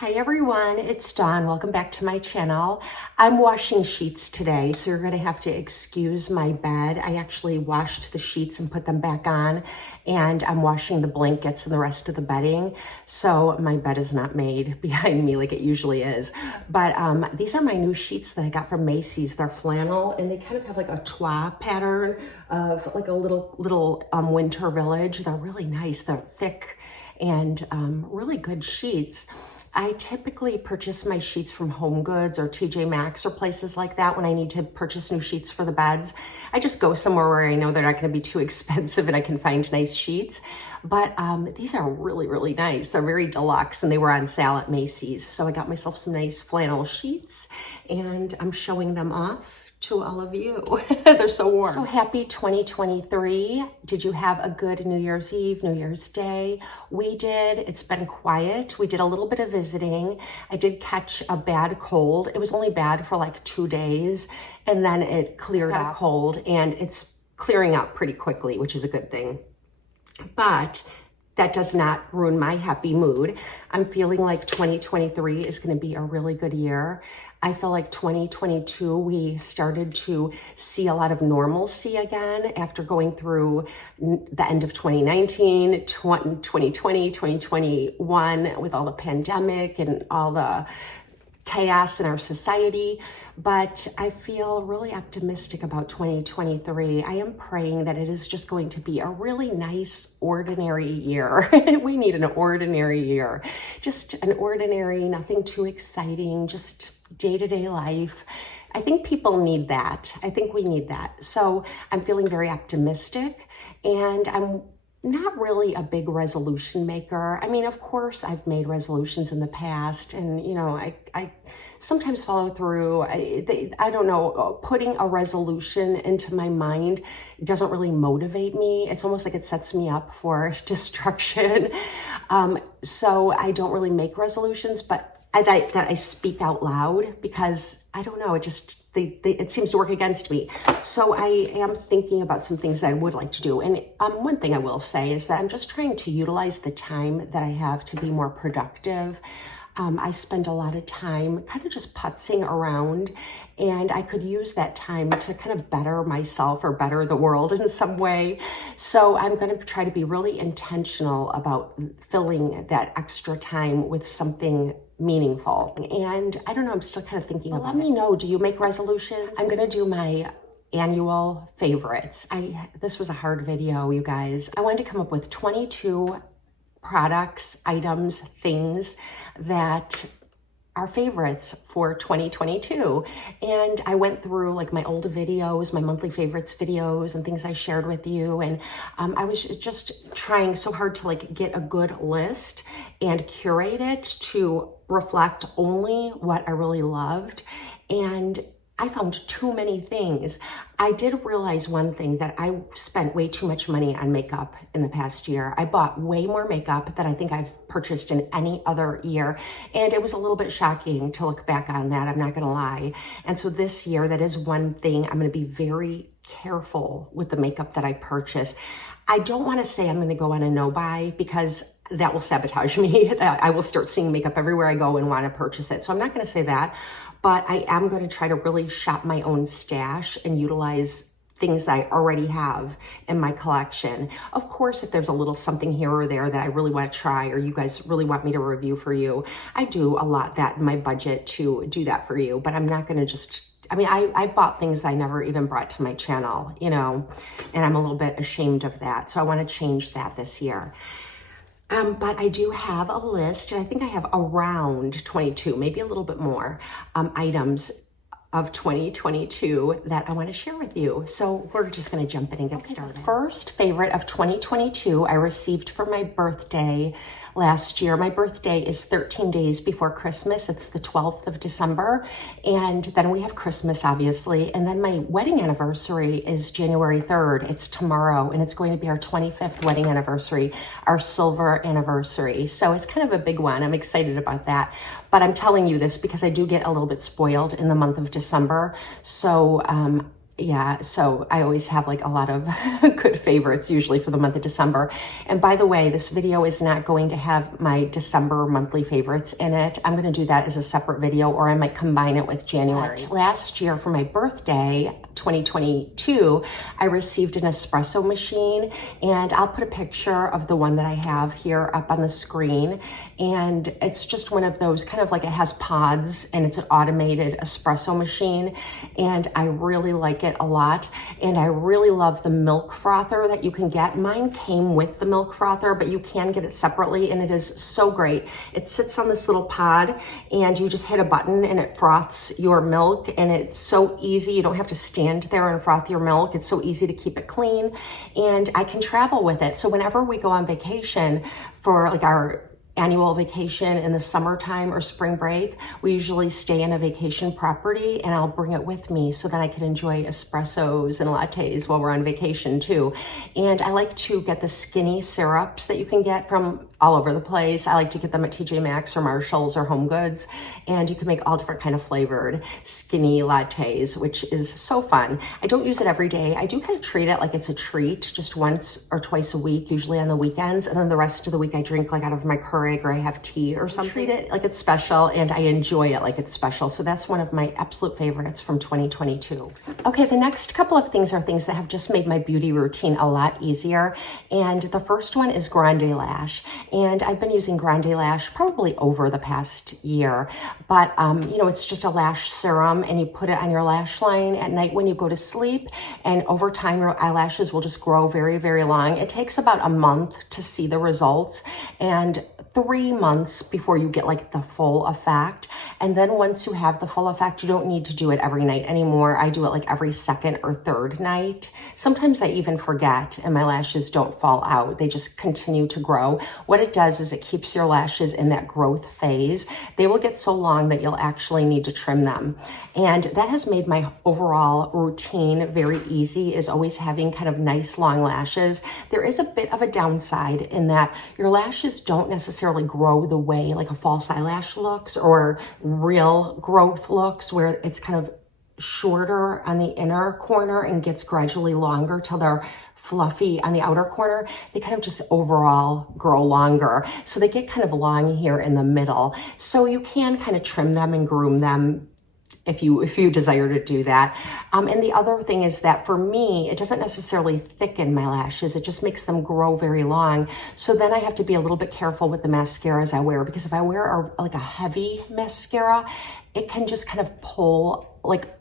Hi everyone, it's Dawn. Welcome back to my channel. I'm washing sheets today, so you're gonna have to excuse my bed. I actually washed the sheets and put them back on, and I'm washing the blankets and the rest of the bedding. So my bed is not made behind me like it usually is. But these are my new sheets that I got from Macy's. They're flannel, and they kind of have like a toile pattern of like a little winter village. They're really nice. They're thick and really good sheets. I typically purchase my sheets from Home Goods or TJ Maxx or places like that when I need to purchase new sheets for the beds. I just go somewhere where I know they're not going to be too expensive and I can find nice sheets. But these are really, really nice. They're very deluxe and they were on sale at Macy's. So I got myself some nice flannel sheets and I'm showing them off to all of you. They're so warm. So happy 2023. Did you have a good New Year's Eve, New Year's Day? We did. It's been quiet. We did a little bit of visiting. I did catch a bad cold. It was only bad for like 2 days and then it cleared up cold and it's clearing up pretty quickly, which is a good thing. But that does not ruin my happy mood. I'm feeling like 2023 is going to be a really good year. I feel like 2022, we started to see a lot of normalcy again after going through the end of 2019, 2020, 2021 with all the pandemic and all the chaos in our society. But I feel really optimistic about 2023. I am praying that it is just going to be a really nice, ordinary year. We need an ordinary year. Just an ordinary, nothing too exciting, just day-to-day life. I think people need that. I think we need that. So I'm feeling very optimistic, and I'm not really a big resolution maker. I mean, of course, I've made resolutions in the past, and you know, I sometimes follow through. I don't know, putting a resolution into my mind doesn't really motivate me. It's almost like it sets me up for destruction. So I don't really make resolutions, but I speak out loud because I don't know, it seems to work against me. So I am thinking about some things that I would like to do. And one thing I will say is that I'm just trying to utilize the time that I have to be more productive. I spend a lot of time kind of just putzing around, and I could use that time to kind of better myself or better the world in some way. So I'm going to try to be really intentional about filling that extra time with something meaningful. And I don't know, I'm still kind of thinking about it. Let me know, do you make resolutions? I'm going to do my annual favorites. This was a hard video, you guys. I wanted to come up with 22 products, items, things that are favorites for 2022. And I went through like my old videos, my monthly favorites videos and things I shared with you. And I was just trying so hard to like get a good list and curate it to reflect only what I really loved. And I found too many things. I did realize one thing, that I spent way too much money on makeup in the past year. I bought way more makeup than I think I've purchased in any other year. And it was a little bit shocking to look back on that, I'm not gonna lie. And so this year, that is one thing, I'm gonna be very careful with the makeup that I purchase. I don't wanna say I'm gonna go on a no-buy because that will sabotage me. I will start seeing makeup everywhere I go and wanna purchase it. So I'm not gonna say that. But I am going to try to really shop my own stash and utilize things I already have in my collection. Of course, if there's a little something here or there that I really want to try, or you guys really want me to review for you, I do allot that in my budget to do that for you. But I'm not going to just, I mean, I bought things I never even brought to my channel, you know, and I'm a little bit ashamed of that. So I want to change that this year. But I do have a list, and I think I have around 22, maybe a little bit more, items of 2022 that I want to share with you. So we're just going to jump in and get started. The first favorite of 2022 I received for my birthday last year. My birthday is 13 days before Christmas. It's the 12th of December. And then we have Christmas, obviously. And then my wedding anniversary is January 3rd. It's tomorrow. And it's going to be our 25th wedding anniversary, our silver anniversary. So it's kind of a big one. I'm excited about that. But I'm telling you this because I do get a little bit spoiled in the month of December. So yeah, so I always have like a lot of good favorites usually for the month of December. And by the way, this video is not going to have my December monthly favorites in it. I'm going to do that as a separate video, or I might combine it with January. Last year for my birthday, 2022, I received an espresso machine, and I'll put a picture of the one that I have here up on the screen. And it's just one of those kind of like, it has pods and it's an automated espresso machine. And I really like it a lot. And I really love the milk frother that you can get. Mine came with the milk frother, but you can get it separately, and it is so great. It sits on this little pod and you just hit a button and it froths your milk, and it's so easy. You don't have to stand there and froth your milk. It's so easy to keep it clean, and I can travel with it. So whenever we go on vacation for like our annual vacation in the summertime or spring break, we usually stay in a vacation property, and I'll bring it with me so that I can enjoy espressos and lattes while we're on vacation too. And I like to get the skinny syrups that you can get from all over the place. I like to get them at TJ Maxx or Marshall's or Home Goods, and you can make all different kind of flavored skinny lattes, which is so fun. I don't use it every day. I do kind of treat it like it's a treat, just once or twice a week, usually on the weekends, and then the rest of the week I drink like out of my Keurig, or I have tea or something. Treat it like it's special, and I enjoy it like it's special. So that's one of my absolute favorites from 2022. Okay, the next couple of things are things that have just made my beauty routine a lot easier. And the first one is Grande Lash. And I've been using Grande Lash probably over the past year, but you know, it's just a lash serum, and you put it on your lash line at night when you go to sleep, and over time your eyelashes will just grow very, very long. It takes about a month to see the results, and 3 months before you get like the full effect. And then once you have the full effect, you don't need to do it every night anymore. I do it like every second or third night. Sometimes I even forget and my lashes don't fall out. They just continue to grow. What it does is it keeps your lashes in that growth phase. They will get so long that you'll actually need to trim them. And that has made my overall routine very easy, is always having kind of nice long lashes. There is a bit of a downside in that your lashes don't necessarily grow the way like a false eyelash looks or real growth looks, where it's kind of shorter on the inner corner and gets gradually longer till they're fluffy on the outer corner. They kind of just overall grow longer. So they get kind of long here in the middle. So you can kind of trim them and groom them if you desire to do that. And the other thing is that for me, it doesn't necessarily thicken my lashes. It just makes them grow very long. So then I have to be a little bit careful with the mascaras I wear, because if I wear like a heavy mascara, it can just kind of pull like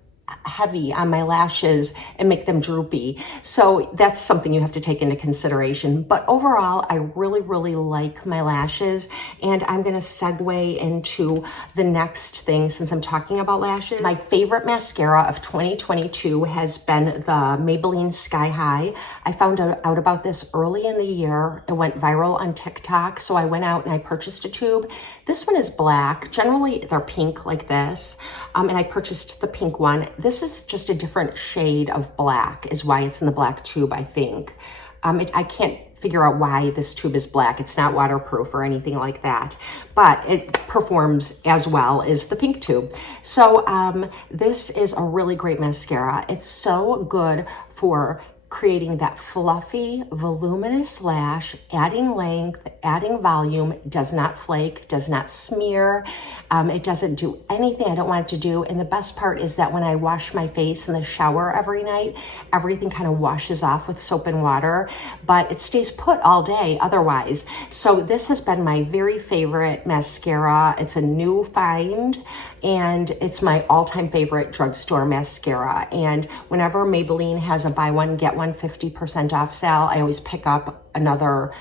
heavy on my lashes and make them droopy. So that's something you have to take into consideration. But overall, I really, really like my lashes, and I'm going to segue into the next thing since I'm talking about lashes. My favorite mascara of 2022 has been the Maybelline Sky High. I found out about this early in the year. It went viral on TikTok, so I went out and I purchased a tube. This one is black. Generally, they're pink like this, and I purchased the pink one. This is just a different shade of black, is why it's in the black tube, I think. I can't figure out why this tube is black. It's not waterproof or anything like that, but it performs as well as the pink tube. So this is a really great mascara. It's so good for creating that fluffy, voluminous lash, adding length, adding volume, does not flake, does not smear. It doesn't do anything I don't want it to do. And the best part is that when I wash my face in the shower every night, everything kind of washes off with soap and water, but it stays put all day otherwise. So this has been my very favorite mascara. It's a new find, and it's my all-time favorite drugstore mascara. And whenever Maybelline has a buy one, get one 50% off sale, I always pick up another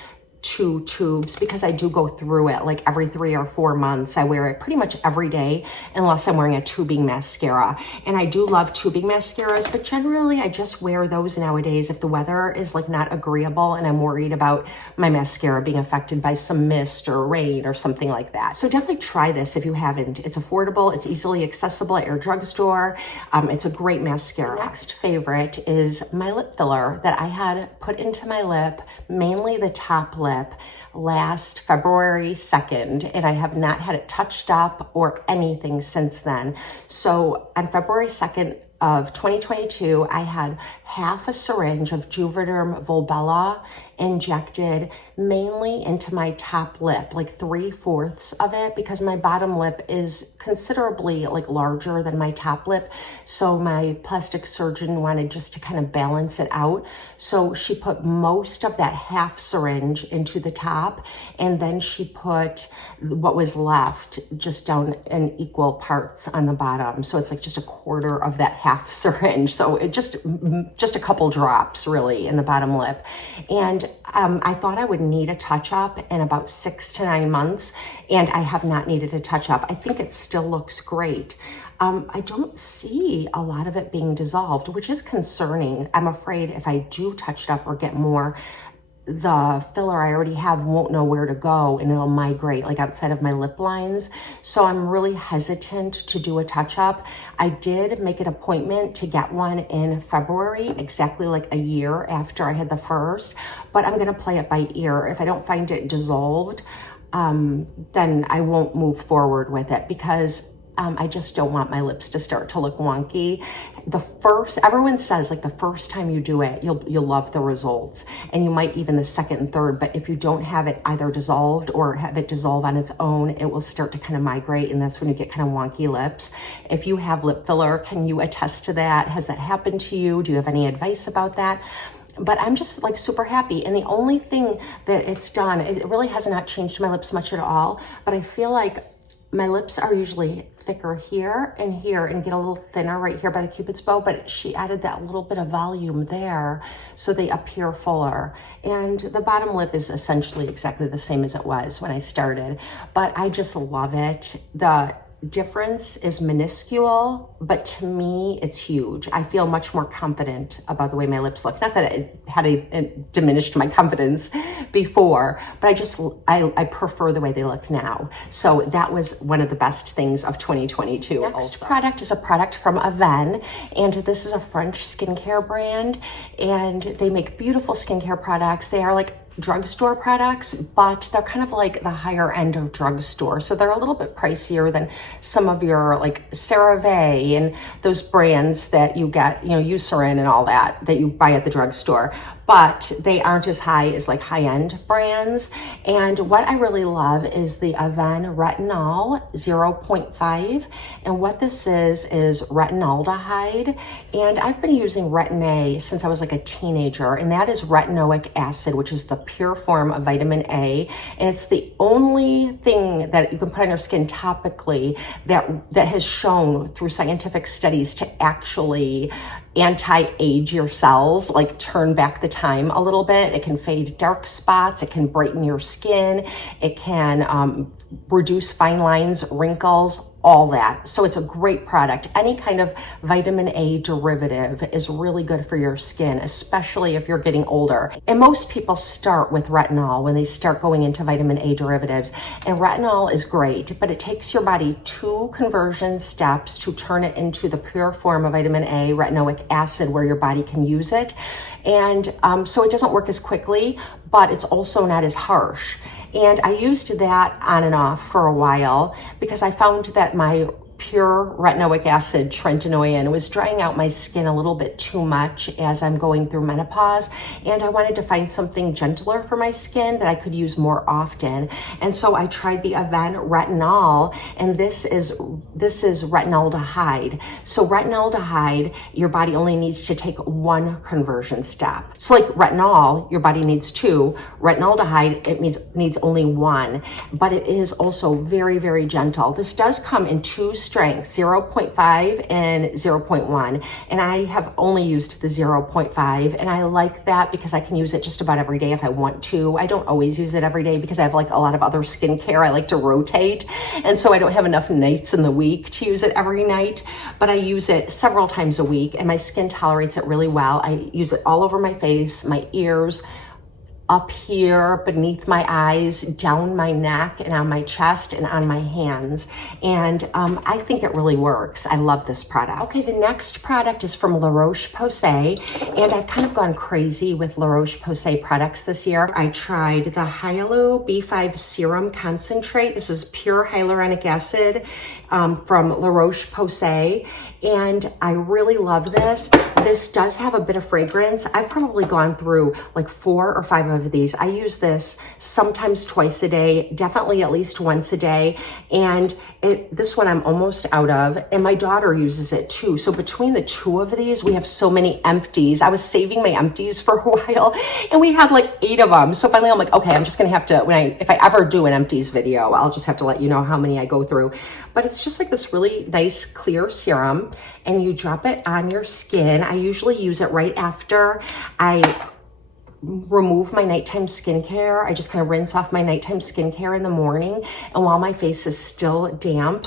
2 tubes, because I do go through it like every 3 or 4 months. I wear it pretty much every day unless I'm wearing a tubing mascara. And I do love tubing mascaras, but generally I just wear those nowadays if the weather is like not agreeable and I'm worried about my mascara being affected by some mist or rain or something like that. So definitely try this if you haven't. It's affordable, it's easily accessible at your drugstore. It's a great mascara. Next favorite is my lip filler that I had put into my lip, mainly the top lip, last February 2nd, and I have not had it touched up or anything since then. So on February 2nd of 2022, I had half a syringe of Juvederm Volbella injected mainly into my top lip, like 3/4 of it, because my bottom lip is considerably like larger than my top lip. So my plastic surgeon wanted just to kind of balance it out. So she put most of that half syringe into the top, and then she put what was left just down in equal parts on the bottom. So it's like just a quarter of that half syringe. So it just a couple drops really in the bottom lip. And I thought I would need a touch up in about 6 to 9 months, and I have not needed a touch up. I think it still looks great. I don't see a lot of it being dissolved, which is concerning. I'm afraid if I do touch it up or get more, the filler I already have won't know where to go and it'll migrate like outside of my lip lines. So I'm really hesitant to do a touch up. I did make an appointment to get one in February, exactly like a year after I had the first, but I'm gonna play it by ear. If I don't find it dissolved, then I won't move forward with it, because I just don't want my lips to start to look wonky. Everyone says like the first time you do it, you'll love the results, and you might even the second and third, but if you don't have it either dissolved or have it dissolve on its own, it will start to kind of migrate, and that's when you get kind of wonky lips. If you have lip filler, can you attest to that? Has that happened to you? Do you have any advice about that? But I'm just like super happy. And the only thing that it's done, it really has not changed my lips much at all, but I feel like my lips are usually thicker here and get a little thinner right here by the Cupid's bow, but she added that little bit of volume there so they appear fuller. And the bottom lip is essentially exactly the same as it was when I started, but I just love it. The difference is minuscule, but to me it's huge. I feel much more confident about the way my lips look. Not that it had diminished my confidence before, but I prefer the way they look now. So that was one of the best things of 2022. Next product is a product from Avene, and this is a French skincare brand, and they make beautiful skincare products. They are like drugstore products, but they're kind of like the higher end of drugstore. So they're a little bit pricier than some of your like CeraVe and those brands that you get, you know, Eucerin and all that you buy at the drugstore. But they aren't as high as like high-end brands. And what I really love is the Avene RetrinAL 0.5. And what this is retinaldehyde. And I've been using Retin-A since I was like a teenager, and that is retinoic acid, which is the pure form of vitamin A. And it's the only thing that you can put on your skin topically that has shown through scientific studies to actually anti-age your cells, like turn back the time a little bit. It can fade dark spots, it can brighten your skin, it can reduce fine lines, wrinkles, all that. So it's a great product. Any kind of vitamin A derivative is really good for your skin, especially if you're getting older. And most people start with retinol when they start going into vitamin A derivatives. And retinol is great, but it takes your body 2 conversion steps to turn it into the pure form of vitamin A, retinoic acid, where your body can use it. And so it doesn't work as quickly, but it's also not as harsh. And I used that on and off for a while because I found that my pure retinoic acid, tretinoin, was drying out my skin a little bit too much as I'm going through menopause, and I wanted to find something gentler for my skin that I could use more often. And so I tried the Avene RetrinAL, and this is retinaldehyde. So retinaldehyde, your body only needs to take 1 conversion step. So like retinol, your body needs 2. Retinaldehyde, it needs only 1, but it is also very, very gentle. This does come in 2 strengths, 0.5 and 0.1. And I have only used the 0.5, and I like that because I can use it just about every day if I want to. I don't always use it every day because I have like a lot of other skincare. I like to rotate, and so I don't have enough nights in the week to use it every night, but I use it several times a week, and my skin tolerates it really well. I use it all over my face, my ears, up here beneath my eyes, down my neck, and on my chest, and on my hands. And I think it really works. I love this product. Okay, the next product is from La Roche-Posay, and I've kind of gone crazy with La Roche-Posay products this year. I tried the Hyalo B5 Serum Concentrate. This is pure hyaluronic acid from La Roche-Posay, and I really love this. This does have a bit of fragrance. I've probably gone through like 4 or 5 of these. I use this sometimes twice a day, definitely at least once a day, and this one I'm almost out of, and my daughter uses it too. So between the 2 of these, we have so many empties. I was saving my empties for a while, and we had like 8 of them. So finally I'm like, okay, I'm just gonna have to, if I ever do an empties video, I'll just have to let you know how many I go through. But it's just like this really nice clear serum, and you drop it on your skin. I usually use it right after I remove my nighttime skincare. I just kind of rinse off my nighttime skincare in the morning, and while my face is still damp,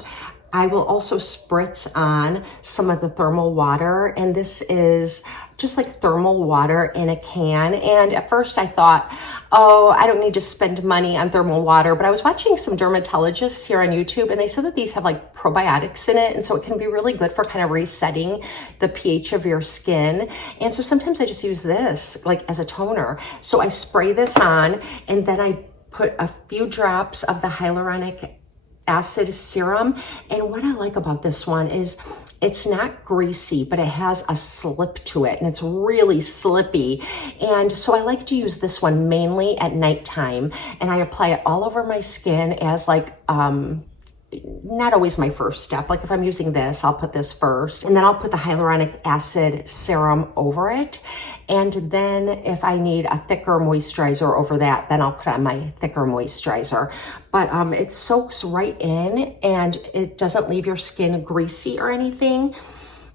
I will also spritz on some of the thermal water, and this is just like thermal water in a can. And at first I thought, oh, I don't need to spend money on thermal water, but I was watching some dermatologists here on YouTube, and they said that these have like probiotics in it, and so it can be really good for kind of resetting the pH of your skin. And so sometimes I just use this like as a toner. So I spray this on, and then I put a few drops of the hyaluronic acid serum. And what I like about this one is it's not greasy, but it has a slip to it, and it's really slippy. And so I like to use this one mainly at nighttime, and I apply it all over my skin as like, not always my first step. Like if I'm using this, I'll put this first, and then I'll put the hyaluronic acid serum over it. And then if I need a thicker moisturizer over that, then I'll put on my thicker moisturizer. But it soaks right in, and it doesn't leave your skin greasy or anything.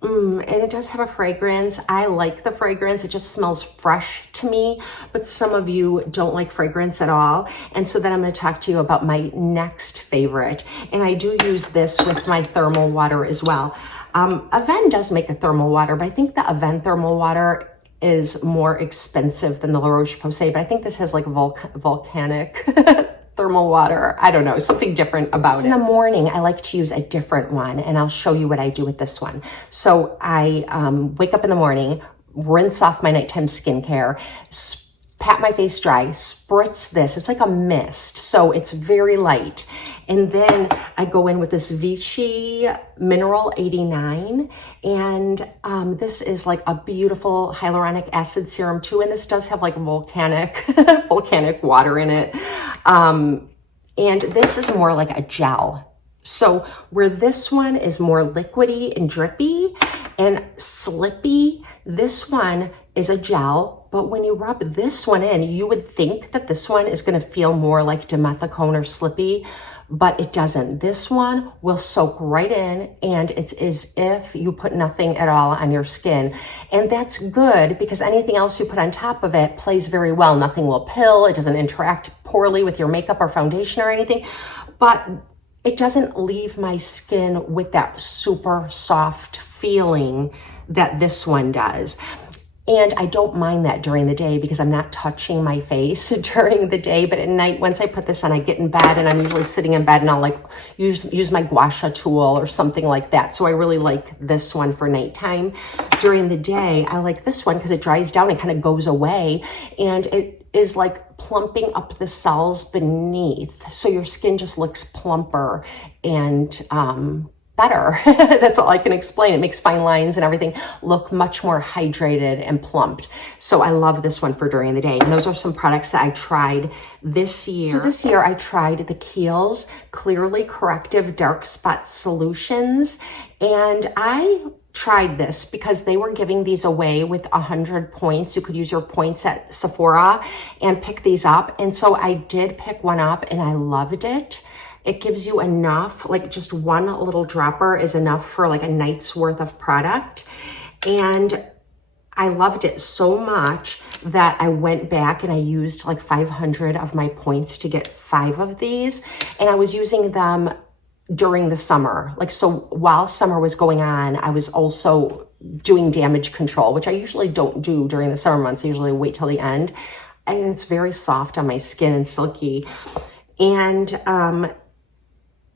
And it does have a fragrance. I like the fragrance. It just smells fresh to me, but some of you don't like fragrance at all. And so then I'm going to talk to you about my next favorite. And I do use this with my thermal water as well. Avene does make a thermal water, but I think the Avene thermal water is more expensive than the La Roche-Posay, but I think this has like volcanic thermal water. I don't know, something different about it. In the morning, I like to use a different one, and I'll show you what I do with this one. So I wake up in the morning, rinse off my nighttime skincare, pat my face dry, spritz this. It's like a mist, so it's very light. And then I go in with this Vichy Mineral 89, and this is like a beautiful hyaluronic acid serum too, and this does have like volcanic water in it. And this is more like a gel. So where this one is more liquidy and drippy and slippy, this one is a gel. But when you rub this one in, you would think that this one is going to feel more like dimethicone or slippy, but it doesn't. This one will soak right in, and it's as if you put nothing at all on your skin. And that's good, because anything else you put on top of it plays very well. Nothing will pill. It doesn't interact poorly with your makeup or foundation or anything, but it doesn't leave my skin with that super soft feeling that this one does. And I don't mind that during the day because I'm not touching my face during the day. But at night, once I put this on, I get in bed, and I'm usually sitting in bed, and I'll like use my gua sha tool or something like that. So I really like this one for nighttime. During the day, I like this one because it dries down and kind of goes away, and it is like plumping up the cells beneath. So your skin just looks plumper and better. That's all I can explain. It makes fine lines and everything look much more hydrated and plumped. So I love this one for during the day. And those are some products that I tried this year. So this year I tried the Kiehl's Clearly Corrective Dark Spot Solutions. And I tried this because they were giving these away with 100 points. You could use your points at Sephora and pick these up. And so I did pick one up, and I loved it. It gives you enough, like just one little dropper is enough for like a night's worth of product. And I loved it so much that I went back and I used like 500 of my points to get 5 of these. And I was using them during the summer. Like, so while summer was going on, I was also doing damage control, which I usually don't do during the summer months. I usually wait till the end. and it's very soft on my skin and silky. And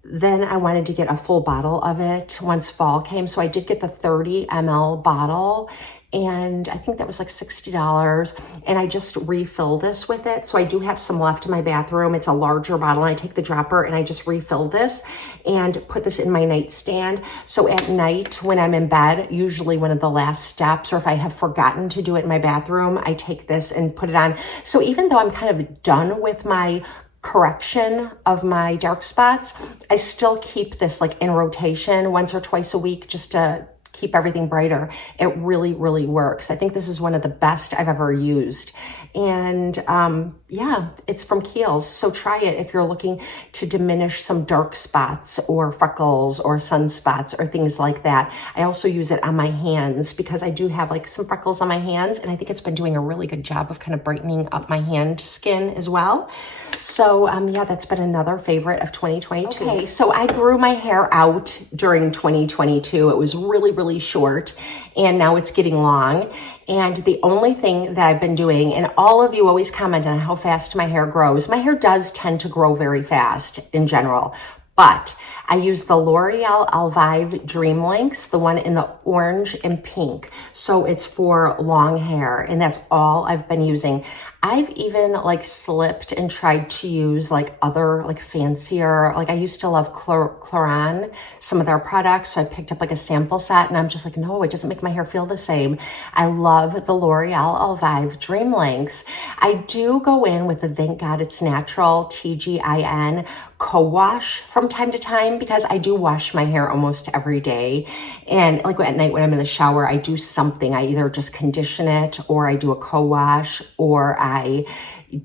then I wanted to get a full bottle of it once fall came. So I did get the 30 ml bottle, and I think that was like $60. And I just refill this with it. So I do have some left in my bathroom. It's a larger bottle. I take the dropper and I just refill this and put this in my nightstand. So at night when I'm in bed, usually one of the last steps, or if I have forgotten to do it in my bathroom, I take this and put it on. So even though I'm kind of done with my correction of my dark spots, I still keep this like in rotation once or twice a week just to keep everything brighter. It really, really works. I think this is one of the best I've ever used. And yeah, it's from Kiehl's. So try it if you're looking to diminish some dark spots or freckles or sunspots or things like that. I also use it on my hands because I do have like some freckles on my hands, and I think it's been doing a really good job of kind of brightening up my hand skin as well. So yeah, that's been another favorite of 2022. Okay, so I grew my hair out during 2022. It was really, really short, and now it's getting long. And the only thing that I've been doing, and all of you always comment on how fast my hair grows. My hair does tend to grow very fast in general, but I use the L'Oreal Elvive Dream Links, the one in the orange and pink. So it's for long hair, and that's all I've been using. I've even like slipped and tried to use like other like fancier, like I used to love Cloran, some of their products. So I picked up like a sample set, and I'm just like, no, it doesn't make my hair feel the same. I love the L'Oreal Elvive Dream Links. I do go in with the Thank God It's Natural TGIN co-wash from time to time because I do wash my hair almost every day. And like at night when I'm in the shower, I do something. I either just condition it, or I do a co-wash, or I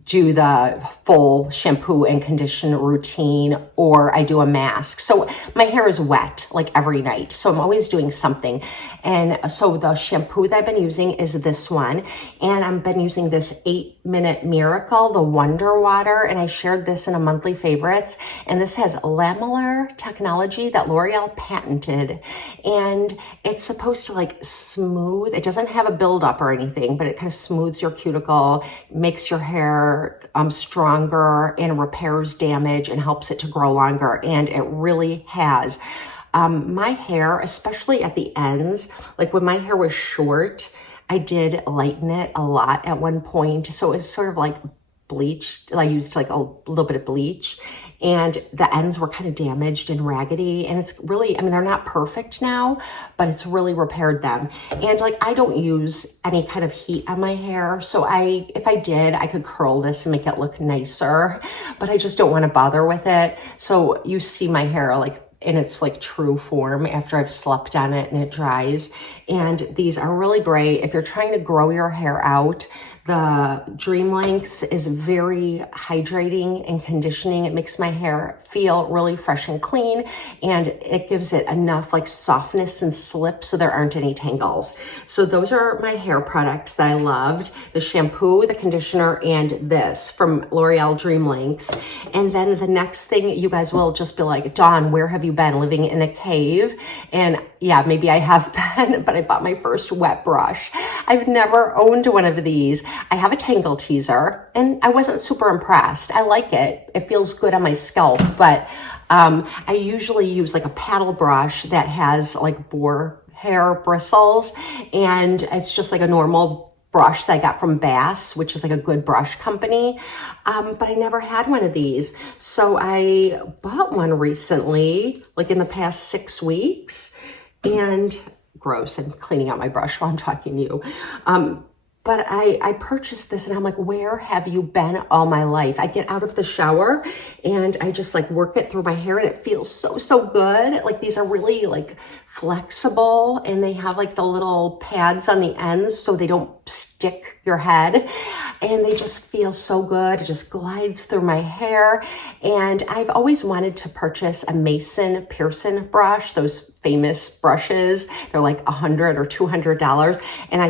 do the full shampoo and condition routine, or I do a mask. So my hair is wet like every night. So I'm always doing something. And so the shampoo that I've been using is this one. And I've been using this 8-Minute Miracle, the Wonder Water. And I shared this in a monthly favorites. And this has lamellar technology that L'Oreal patented. And it's supposed to like smooth. It doesn't have a buildup or anything, but it kind of smooths your cuticle, makes your hair stronger, and repairs damage and helps it to grow longer. And it really has. My hair, especially at the ends, like when my hair was short, I did lighten it a lot at one point. So it's sort of like bleached. I used like a little bit of bleach, and the ends were kind of damaged and raggedy. And it's really, I mean, they're not perfect now, but it's really repaired them. And like, I don't use any kind of heat on my hair. So if I did, I could curl this and make it look nicer, but I just don't want to bother with it. So you see my hair like in its like true form after I've slept on it and it dries. And these are really great if you're trying to grow your hair out. The Dream Links is very hydrating and conditioning. It makes my hair feel really fresh and clean, and it gives it enough like softness and slip so there aren't any tangles. So those are my hair products that I loved: the shampoo, the conditioner, and this from L'Oreal Dream Links. And then the next thing, you guys will just be like, Dawn, where have you been? Living in a cave? And yeah, maybe I have been, but I bought my first wet brush. I've never owned one of these. I have a Tangle Teaser, and I wasn't super impressed. I like it. It feels good on my scalp, but I usually use like a paddle brush that has like boar hair bristles, and it's just like a normal brush that I got from Bass, which is like a good brush company. But I never had one of these. So I bought one recently, like in the past 6 weeks, and gross, I'm cleaning out my brush while I'm talking to you. But I purchased this, and I'm like, where have you been all my life? I get out of the shower and I just like work it through my hair, and it feels so, so good. Like these are really like flexible, and they have like the little pads on the ends so they don't stick your head, and they just feel so good. It just glides through my hair. And I've always wanted to purchase a Mason Pearson brush, those famous brushes. They're like $100 or $200. And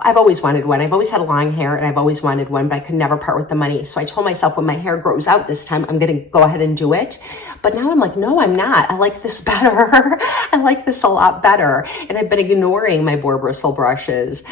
I've always wanted one. I've always had long hair, and I've always wanted one, but I could never part with the money. So I told myself when my hair grows out this time, I'm going to go ahead and do it. But now I'm like, no, I'm not. I like this better. I like this a lot better. And I've been ignoring my boar bristle brushes.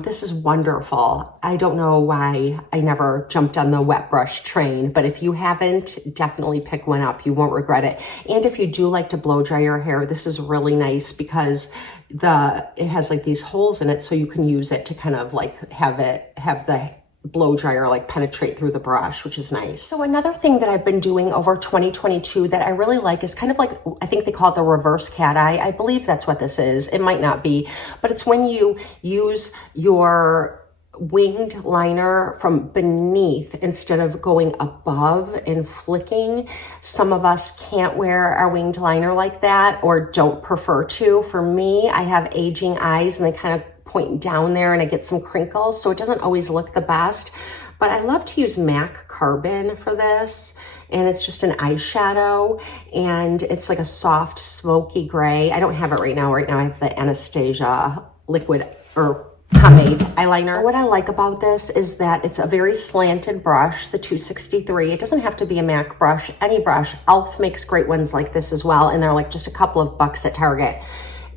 This is wonderful. I don't know why I never jumped on the wet brush train, but if you haven't, definitely pick one up. You won't regret it. And if you do like to blow dry your hair, this is really nice because it has like these holes in it, so you can use it to kind of like have the blow dryer like penetrate through the brush, which is nice. So another thing that I've been doing over 2022 that I really like is kind of like, I think they call it the reverse cat eye. I believe that's what this is. It might not be, but it's when you use your winged liner from beneath instead of going above and flicking. Some of us can't wear our winged liner like that or don't prefer to. For me, I have aging eyes and they kind of point down there and I get some crinkles, so it doesn't always look the best. But I love to use MAC Carbon for this, and it's just an eyeshadow, and it's like a soft smoky gray. I don't have it right now. Right now I have the Anastasia liquid or pomade eyeliner. What I like about this is that it's a very slanted brush, the 263. It doesn't have to be a MAC brush, any brush. Elf makes great ones like this as well, and they're like just a couple of bucks at Target.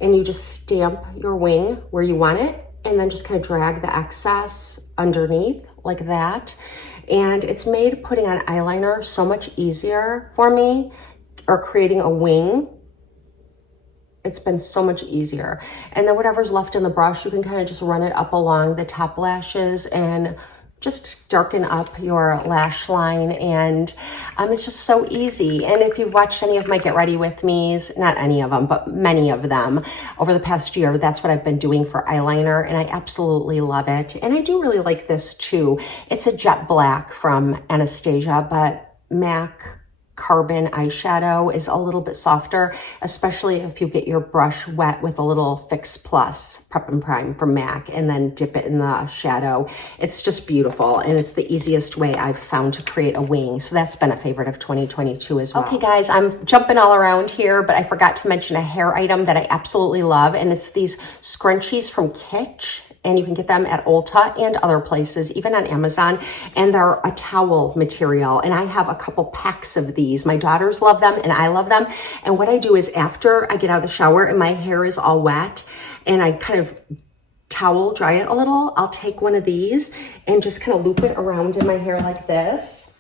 And you just stamp your wing where you want it, and then just kind of drag the excess underneath like that. And it's made putting on eyeliner so much easier for me, or creating a wing. It's been so much easier. And then whatever's left in the brush, you can kind of just run it up along the top lashes and just darken up your lash line. And it's just so easy. And if you've watched any of my Get Ready With Me's, not any of them, but many of them over the past year, that's what I've been doing for eyeliner, and I absolutely love it. And I do really like this too. It's a jet black from Anastasia, but MAC Carbon eyeshadow is a little bit softer, especially if you get your brush wet with a little Fix Plus Prep and Prime from MAC and then dip it in the shadow. It's just beautiful, and it's the easiest way I've found to create a wing. So that's been a favorite of 2022 as well. Okay guys, I'm jumping all around here, but I forgot to mention a hair item that I absolutely love, and it's these scrunchies from Kitsch. And you can get them at Ulta and other places, even on Amazon. And they're a towel material. And I have a couple packs of these. My daughters love them and I love them. And what I do is after I get out of the shower and my hair is all wet and I kind of towel dry it a little, I'll take one of these and just kind of loop it around in my hair like this.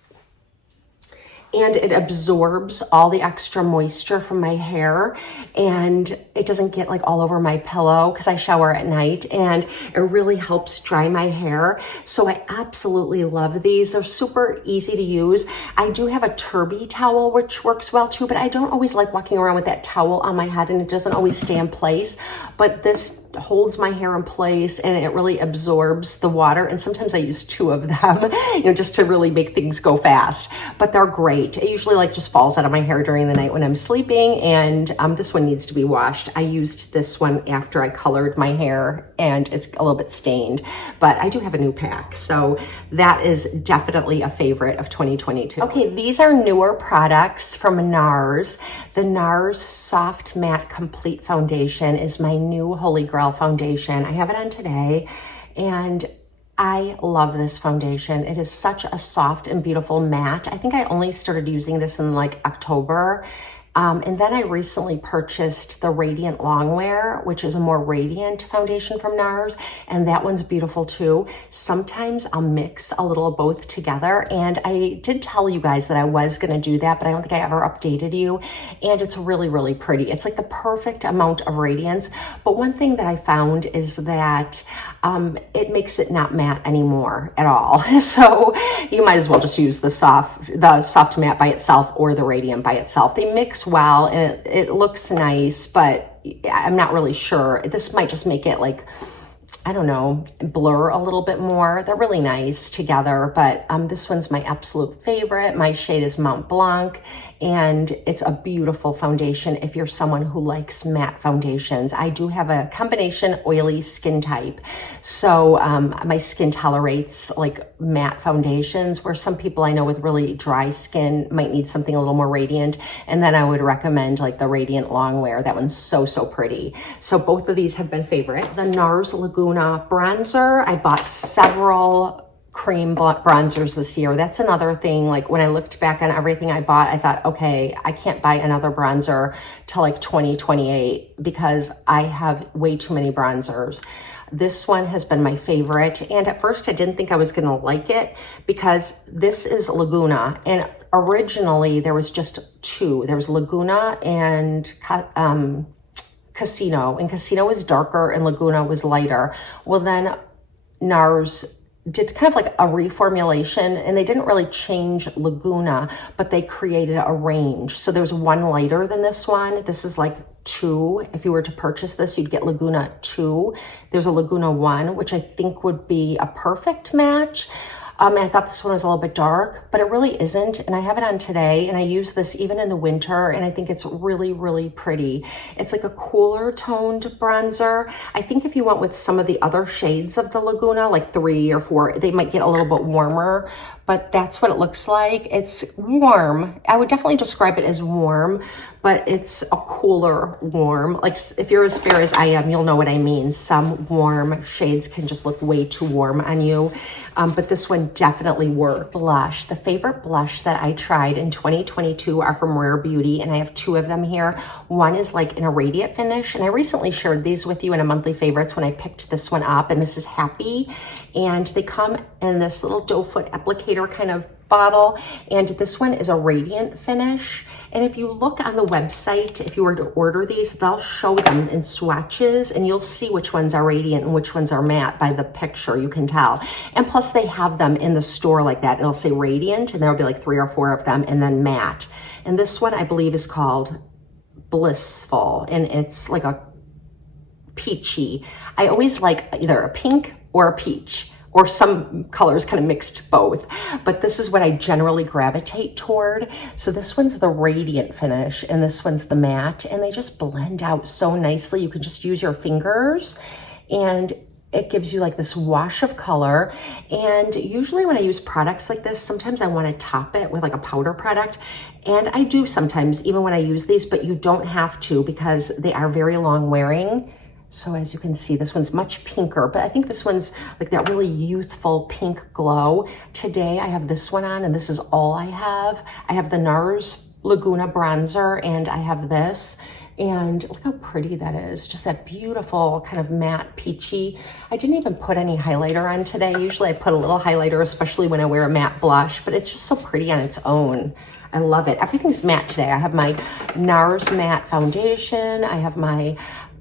And it absorbs all the extra moisture from my hair, and it doesn't get like all over my pillow because I shower at night, and it really helps dry my hair. So I absolutely love these. They're super easy to use. I do have a Turby towel, which works well too, but I don't always like walking around with that towel on my head and it doesn't always stay in place. But this holds my hair in place and it really absorbs the water. And sometimes I use two of them, just to really make things go fast, but they're great. It usually like just falls out of my hair during the night when I'm sleeping. And this one needs to be washed. I used this one after I colored my hair and it's a little bit stained, but I do have a new pack. So that is definitely a favorite of 2022. Okay, these are newer products from NARS. The NARS Soft Matte Complete Foundation is my new Holy Grail foundation. I have it on today and I love this foundation. It is such a soft and beautiful matte. I think I only started using this in like October. And then I recently purchased the Radiant Longwear, which is a more radiant foundation from NARS, and that one's beautiful too. Sometimes I'll mix a little of both together, and I did tell you guys that I was gonna do that, but I don't think I ever updated you, and it's really, really pretty. It's like the perfect amount of radiance, but one thing that I found is that it makes it not matte anymore at all. So you might as well just use the soft matte by itself or the radiant by itself. They mix well and it looks nice, but I'm not really sure. This might just make it like, I don't know, blur a little bit more. They're really nice together, but this one's my absolute favorite. My shade is Mont Blanc, and it's a beautiful foundation if you're someone who likes matte foundations. I do have a combination oily skin type, so my skin tolerates like matte foundations, where some people I know with really dry skin might need something a little more radiant, and then I would recommend like the Radiant Longwear. That one's so, so pretty. So both of these have been favorites. The NARS Laguna bronzer, I bought several cream bronzers this year. That's another thing. Like when I looked back on everything I bought, I thought, okay, I can't buy another bronzer till like 2028 because I have way too many bronzers. This one has been my favorite. And at first I didn't think I was going to like it because this is Laguna. And originally there was just two. There was Laguna and Casino. And Casino was darker and Laguna was lighter. Well, then NARS did kind of like a reformulation, and they didn't really change Laguna, but they created a range. So there's one lighter than this one. This is like 2. If you were to purchase this, you'd get Laguna 2. There's a Laguna 1, which I think would be a perfect match. And I thought this one was a little bit dark, but it really isn't. And I have it on today, and I use this even in the winter, and I think it's really, really pretty. It's like a cooler toned bronzer. I think if you went with some of the other shades of the Laguna, like 3 or 4, they might get a little bit warmer, but that's what it looks like. It's warm. I would definitely describe it as warm, but it's a cooler warm. Like if you're as fair as I am, you'll know what I mean. Some warm shades can just look way too warm on you. But this one definitely works. Blush. The favorite blush that I tried in 2022 are from Rare Beauty, and I have 2 of them here. One is like in a radiant finish, and I recently shared these with you in a monthly favorites when I picked this one up, and this is Happy. And they come in this little doe foot applicator kind of bottle, and this one is a radiant finish. And if you look on the website, if you were to order these, they'll show them in swatches, and you'll see which ones are radiant and which ones are matte by the picture, you can tell. And plus they have them in the store like that. It'll say radiant, and there'll be like 3 or 4 of them, and then matte. And this one I believe is called Blissful, and it's like a peachy. I always like either a pink or a peach, or some colors kind of mixed both. But this is what I generally gravitate toward. So this one's the radiant finish, and this one's the matte, and they just blend out so nicely. You can just use your fingers, and it gives you like this wash of color. And usually when I use products like this, sometimes I want to top it with like a powder product. And I do sometimes, even when I use these, but you don't have to because they are very long wearing. So as you can see, this one's much pinker, but I think this one's like that really youthful pink glow. Today I have this one on, and this is all I have. I have the NARS Laguna bronzer, and I have this. And look how pretty that is. Just that beautiful kind of matte peachy. I didn't even put any highlighter on today. Usually I put a little highlighter, especially when I wear a matte blush, but it's just so pretty on its own. I love it. Everything's matte today. I have my NARS matte foundation. I have my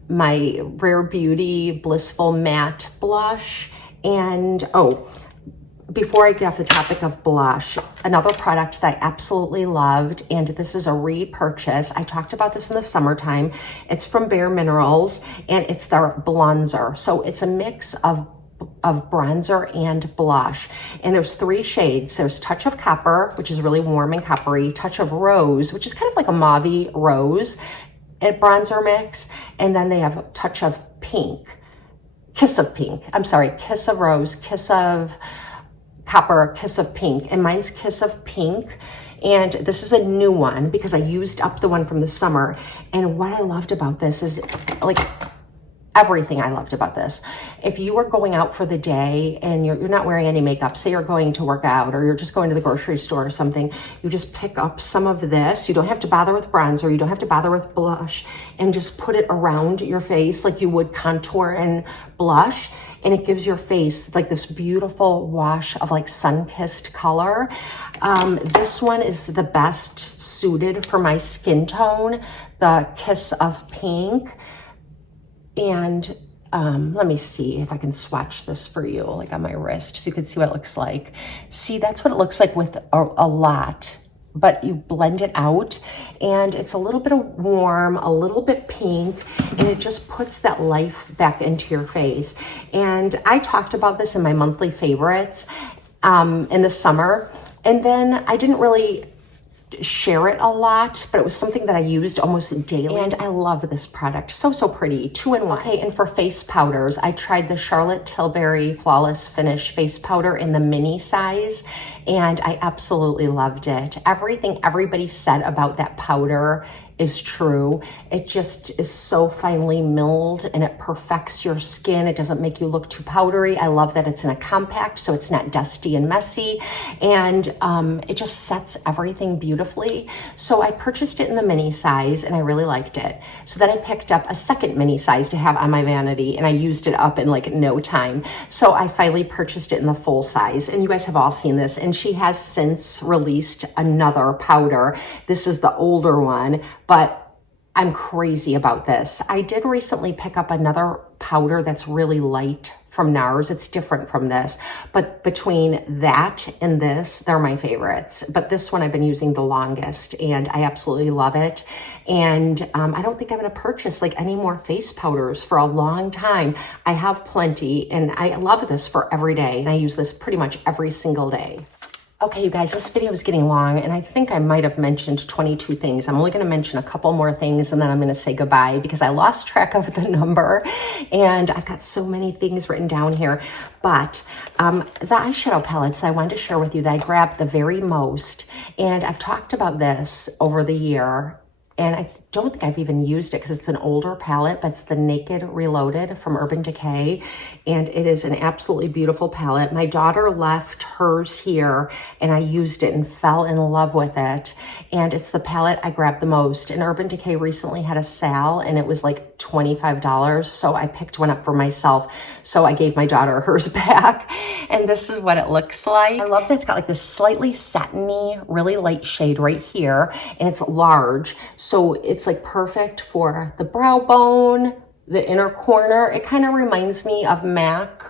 Rare Beauty Blissful Matte Blush. And before I get off the topic of blush, another product that I absolutely loved, and this is a repurchase. I talked about this in the summertime. It's from Bare Minerals, and it's their Blonzer. So it's a mix of bronzer and blush. And there's 3 shades. There's Touch of Copper, which is really warm and coppery, Touch of Rose, which is kind of like a mauve rose, a bronzer mix, and then they have Touch of Pink, Kiss of Pink. I'm sorry, Kiss of Rose, Kiss of Copper, Kiss of Pink, and mine's Kiss of Pink. And this is a new one because I used up the one from the summer. And what I loved about this is like everything I loved about this. If you are going out for the day and you're not wearing any makeup, say you're going to work out or you're just going to the grocery store or something, you just pick up some of this. You don't have to bother with bronzer. You don't have to bother with blush, and just put it around your face like you would contour and blush. And it gives your face like this beautiful wash of like sun-kissed color. This one is the best suited for my skin tone, the Kiss of Pink. And let me see if I can swatch this for you, like on my wrist, so you can see what it looks like. See, that's what it looks like with a lot, but you blend it out, and it's a little bit of warm, a little bit pink, and it just puts that life back into your face. And I talked about this in my monthly favorites in the summer, and then I didn't really share it a lot, but it was something that I used almost daily, and I love this product. So pretty, 2-in-1. Okay, and for face powders, I tried the Charlotte Tilbury Flawless Finish face powder in the mini size, and I absolutely loved it. Everything everybody said about that powder is true. It just is so finely milled and it perfects your skin. It doesn't make you look too powdery. I love that it's in a compact, so it's not dusty and messy, and it just sets everything beautifully. So I purchased it in the mini size and I really liked it. So then I picked up a second mini size to have on my vanity, and I used it up in like no time. So I finally purchased it in the full size, and you guys have all seen this, and she has since released another powder. This is the older one, but I'm crazy about this. I did recently pick up another powder that's really light from NARS. It's different from this, but between that and this, they're my favorites. But this one I've been using the longest, and I absolutely love it. And I don't think I'm gonna purchase like any more face powders for a long time. I have plenty, and I love this for every day, and I use this pretty much every single day. Okay, you guys, this video is getting long, and I think I might have mentioned 22 things. I'm only going to mention a couple more things, and then I'm going to say goodbye because I lost track of the number, and I've got so many things written down here. But the eyeshadow palettes I wanted to share with you that I grabbed the very most, and I've talked about this over the year, and I don't think I've even used it because it's an older palette, but it's the Naked Reloaded from Urban Decay, and it is an absolutely beautiful palette. My daughter left hers here, and I used it and fell in love with it, and it's the palette I grabbed the most. And Urban Decay recently had a sale, and it was like $25, so I picked one up for myself, so I gave my daughter hers back, and this is what it looks like. I love that it's got like this slightly satiny, really light shade right here, and it's large, so it's like perfect for the brow bone, the inner corner. It kind of reminds me of MAC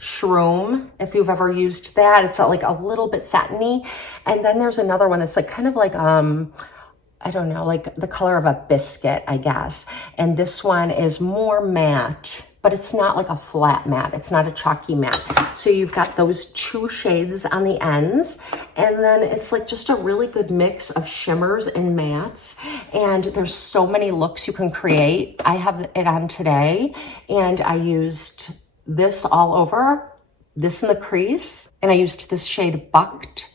Shroom, if you've ever used that. It's like a little bit satiny. And then there's another one that's like kind of like, I don't know, like the color of a biscuit, I guess. And this one is more matte, but it's not like a flat matte. It's not a chalky matte. So you've got those two shades on the ends, and then it's like just a really good mix of shimmers and mattes, and there's so many looks you can create. I have it on today, and I used this all over, this in the crease, and I used this shade Bucked,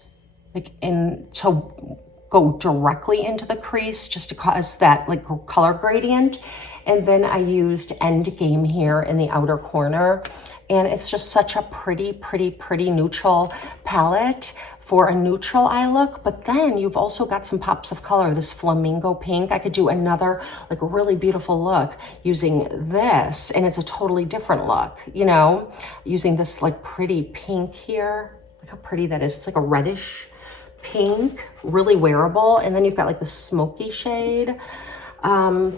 like in to go directly into the crease just to cause that like color gradient. And then I used Endgame here in the outer corner. And it's just such a pretty, pretty, pretty neutral palette for a neutral eye look. But then you've also got some pops of color, this flamingo pink. I could do another like really beautiful look using this, and it's a totally different look, you know, using this like pretty pink here. Look how pretty that is. It's like a reddish pink, really wearable. And then you've got like the smoky shade.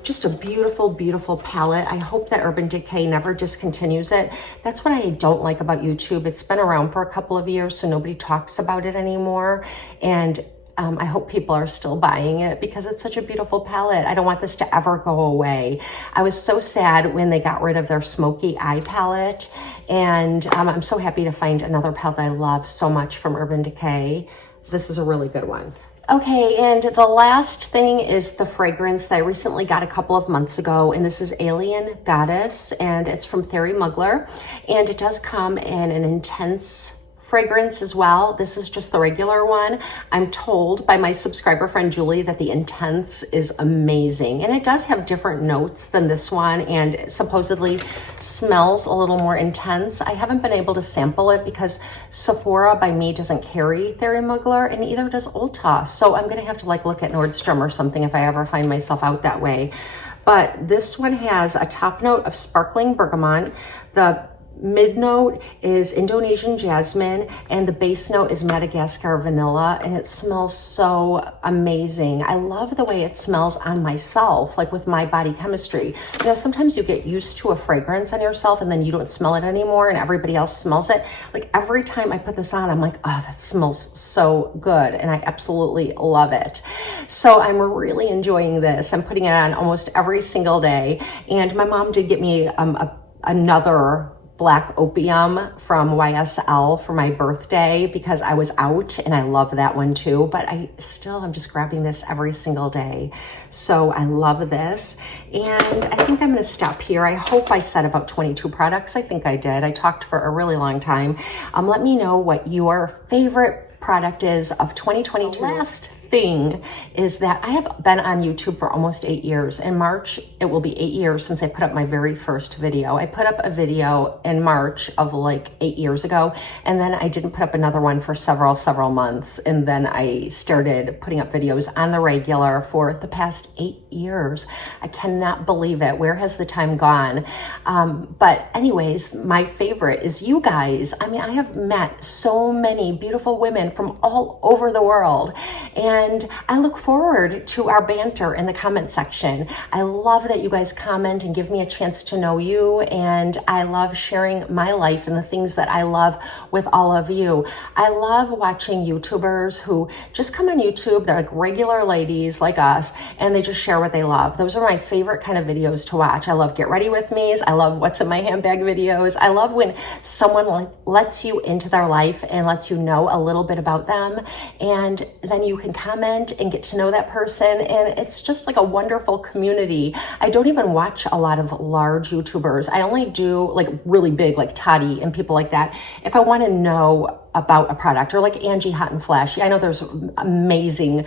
Just a beautiful, beautiful palette. I hope that Urban Decay never discontinues it. That's what I don't like about YouTube. It's been around for a couple of years, so nobody talks about it anymore. And I hope people are still buying it because it's such a beautiful palette. I don't want this to ever go away. I was so sad when they got rid of their smoky eye palette. And I'm so happy to find another palette I love so much from Urban Decay. This is a really good one. Okay, and the last thing is the fragrance that I recently got a couple of months ago, and this is Alien Goddess, and it's from Thierry Mugler, and it does come in an intense fragrance as well. This is just the regular one. I'm told by my subscriber friend Julie that the Intense is amazing, and it does have different notes than this one and supposedly smells a little more intense. I haven't been able to sample it because Sephora by me doesn't carry Thierry Mugler, and neither does Ulta, so I'm gonna have to like look at Nordstrom or something if I ever find myself out that way. But this one has a top note of sparkling bergamot. The mid note is Indonesian jasmine, and the base note is Madagascar vanilla, and it smells so amazing. I love the way it smells on myself, like with my body chemistry. You know, sometimes you get used to a fragrance on yourself and then you don't smell it anymore and everybody else smells it. Like every time I put this on, I'm like, oh, that smells so good, and I absolutely love it. So I'm really enjoying this. I'm putting it on almost every single day, and my mom did get me another Black Opium from YSL for my birthday because I was out, and I love that one too, but I'm just grabbing this every single day. So I love this, and I think I'm gonna stop here. I hope I said about 22 products. I think I did. I talked for a really long time. Let me know what your favorite product is of 2022. The last thing is that I have been on YouTube for almost 8 years. In March, it will be 8 years since I put up my very first video. I put up a video in March of like 8 years ago, and then I didn't put up another one for several months. And then I started putting up videos on the regular for the past 8 years. I cannot believe it. Where has the time gone? But anyways, my favorite is you guys. I mean, I have met so many beautiful women from all over the world, and I look forward to our banter in the comment section. I love that you guys comment and give me a chance to know you, and I love sharing my life and the things that I love with all of you. I love watching YouTubers who just come on YouTube. They're like regular ladies like us, and they just share what they love. Those are my favorite kind of videos to watch. I love get ready with me's. I love what's in my handbag videos. I love when someone lets you into their life and lets you know a little bit about them, and then you can comment and get to know that person, and it's just like a wonderful community. I don't even watch a lot of large YouTubers. I only do like really big, like Toddy and people like that, if I want to know about a product, or like Angie Hot and Flashy. I know there's amazing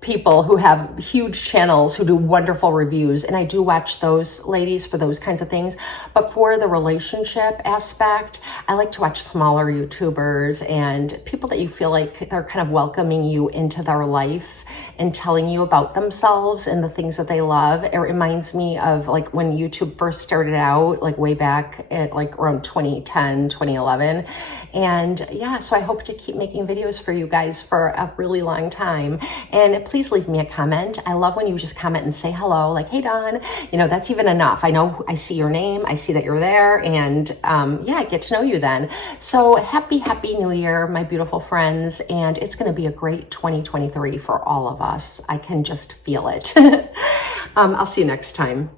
people who have huge channels who do wonderful reviews, and I do watch those ladies for those kinds of things. But for the relationship aspect, I like to watch smaller YouTubers and people that you feel like they're kind of welcoming you into their life and telling you about themselves and the things that they love. It reminds me of like when YouTube first started out, like way back at like around 2010, 2011. And yeah, so I hope to keep making videos for you guys for a really long time. And please leave me a comment. I love when you just comment and say hello, like, hey, Dawn, you know, that's even enough. I know I see your name, I see that you're there, and yeah, I get to know you then. So happy New Year, my beautiful friends, and it's gonna be a great 2023 for all of us. I can just feel it. I'll see you next time.